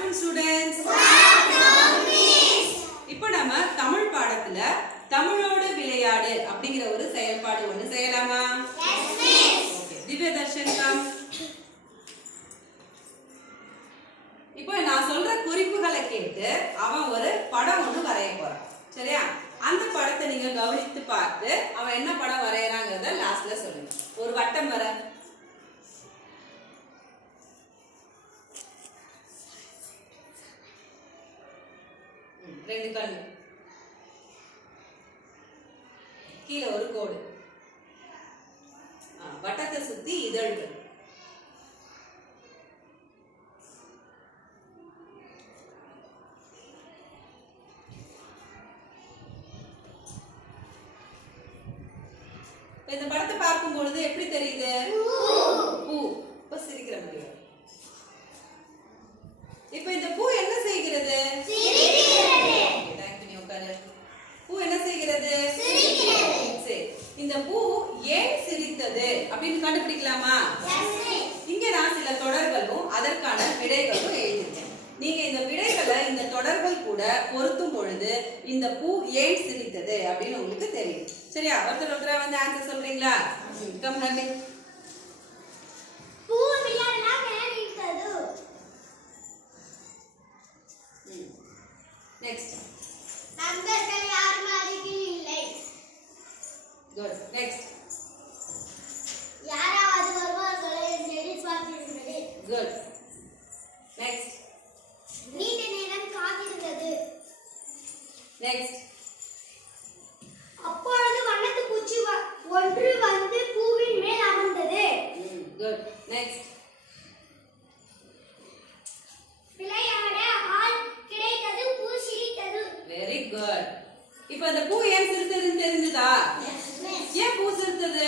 afternoon students. இப்போ நம்ம தமிழ் பாடத்துல தமிழோடு விளையாடு அப்படிங்கிற ஒரு செயல்பாடு ஒன்னு செய்யலாமா? Yes miss. Okay. திவ்ய தர்ஷன் கம். இப்போ நான் சொல்ற குறிப்புகளை கேட்டு அவன் ஒரு படம் ஒன்னு வரைய போறான். சரியா? அந்த படத்தை நீங்க கவனித்து பார்த்து அவன் என்ன படம் வரையறாங்கறத லாஸ்ட்ல சொல்லுங்க. ஒரு வட்டம் வரை. ரெண்டு கண்ணு. கீழே ஒரு கோடு. வட்டத்தை சுத்தி இதழ்கள். இந்த படத்தை பார்க்கும் பொழுது எப்படி தெரியுது? பூ. இப்ப சிரிக்கிற மாதிரி. இப்ப இந்த பூ என்ன செய்கிறது? பூ என்ன செய்கிறது? சரி, இந்த பூ ஏன் சிரித்தது அப்படின்னு கண்டுபிடிக்கலாமா? இங்க நான் சில தொடர்களும் அதற்கான விடைகளும் எழுதிருக்கேன். நீங்க இந்த விடைகளை இந்த தொடர்கள் கூட பொருத்தும் பொழுது இந்த பூ ஏன் சிரித்தது அப்படின்னு உங்களுக்கு தெரியும். சரியா? ஒருத்தரா வந்து ஆன்சர் சொல்றீங்களா? கம் ஹபி. பூ விளையாடுனா சிரித்தது. நெக்ஸ்ட். நண்பர்கள் யாரும் அருகில் இல்லை. குட். நெக்ஸ்ட். யாராவது வருவார்களே என்று எதிர்பார்த்திருந்தது. குட். நெக்ஸ்ட். நீண்ட நேரம் காத்திருந்தது. நெக்ஸ்ட். அப்பொழுது வண்ணத்து பூச்சி ஒன்று வந்து பூவின் மேல் அமர்ந்தது. குட். நெக்ஸ்ட். விளையாட ஆள் கிடைத்தது. பூ சிரித்தது. Very good. இப்போ அந்த பூ ஏன் சிரித்ததுன்னு தெரிஞ்சதா? ஏன் பூ சிரித்தது?